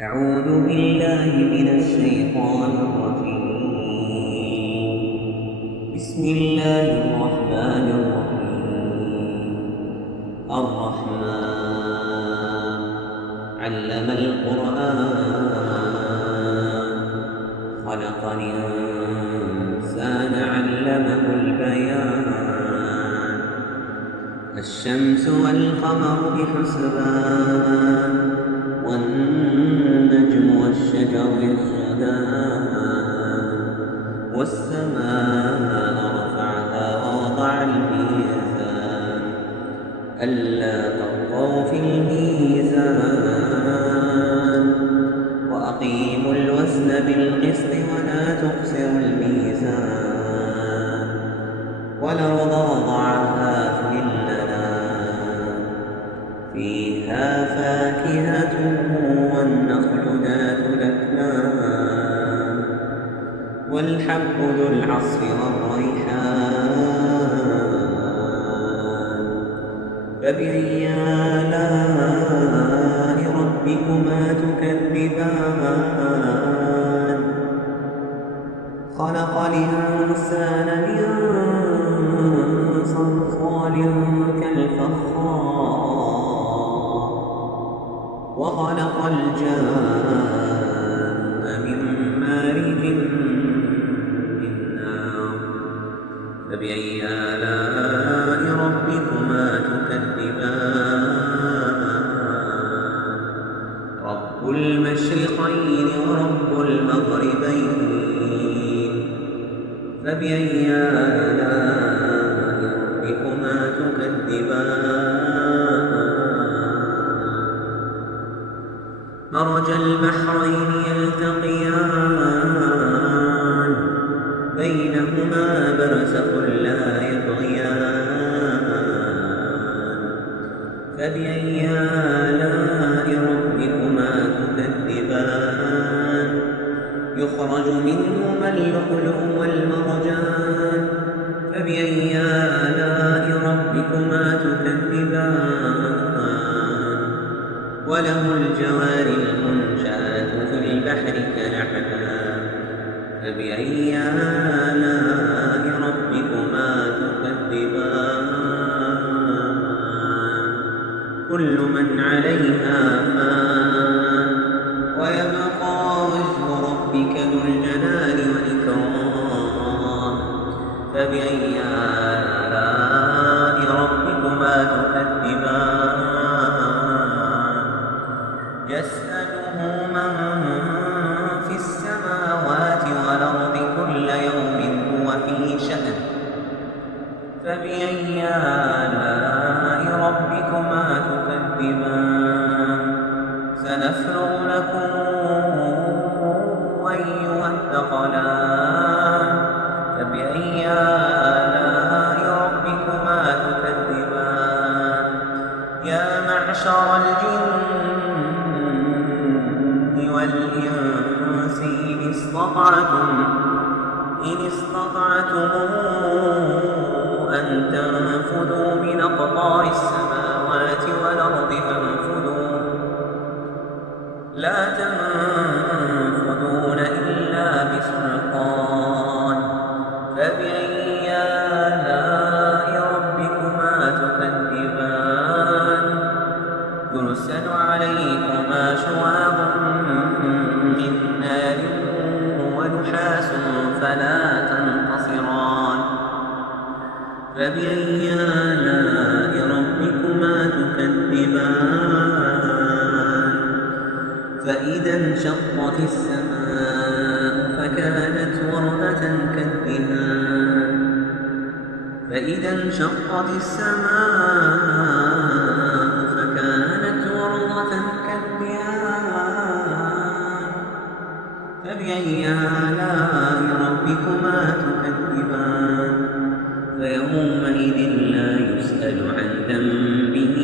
أعوذ بالله من الشيطان الرجيم. بسم الله الرحمن الرحيم. الرحمن علم القرآن خلق الإنسان علمه البيان. الشمس والقمر بحسبان والنجم والشجر يسجدان والسماء رفعها ووضع الميزان ألا تطغوا في الميزان وأقيموا الوزن بالقسط ولا تخسروا الميزان والأرض وضعها فيها فاكهة والنخل ذات الأكمام والحب ذو العصف والريحان فبأي آلاء ربكما تكذبان خلق الإنسان من صلصال كالفخار وخلق الجان من مارج من نار فبأي آلاء ربكما تكذبان رب المشرقين ورب المغربين فبأي آلاء ربكما تكذبان مرج البحرين يلتقيان بينهما برزخ لا يبغيان فبأي آلاء ربكما تكذبان يخرج منهما اللؤلؤ والمرجان فبأي آلاء ربكما تكذبان وله الجوار المنشآت في البحر كالأعلام فبأي آلاء ربكما تكذبان كل من عليها فان ويبقى وجه ربك ذو الجلال والإكرام فبأي آلاء ربكما تكذبان يسأله من في السماوات والأرض كل يوم هو في شأن فبأي آلاء ربكما تكذبان سنفرغ لكم أيها الثقلان فبأي آلاء ربكما تكذبان يا معشر الجن والإنس إن استطعتم أن تنفذوا من أقطار السماوات والأرض فانفذوا لا تنفذون إلا بسلطان فبأي آلاء ربكما تكذبان يرسل عليكما شواظ من نار ونحاس فلا تنتصران فبأي آلاء ربكما تكذبان فإذا انشقت السماء فكانت وردة كالدهان فإذا انشقت السماء فكانت وردة كالدهان فبأي آلاء ربكما تكذبان فيومئذ لا يسأل عن ذنبه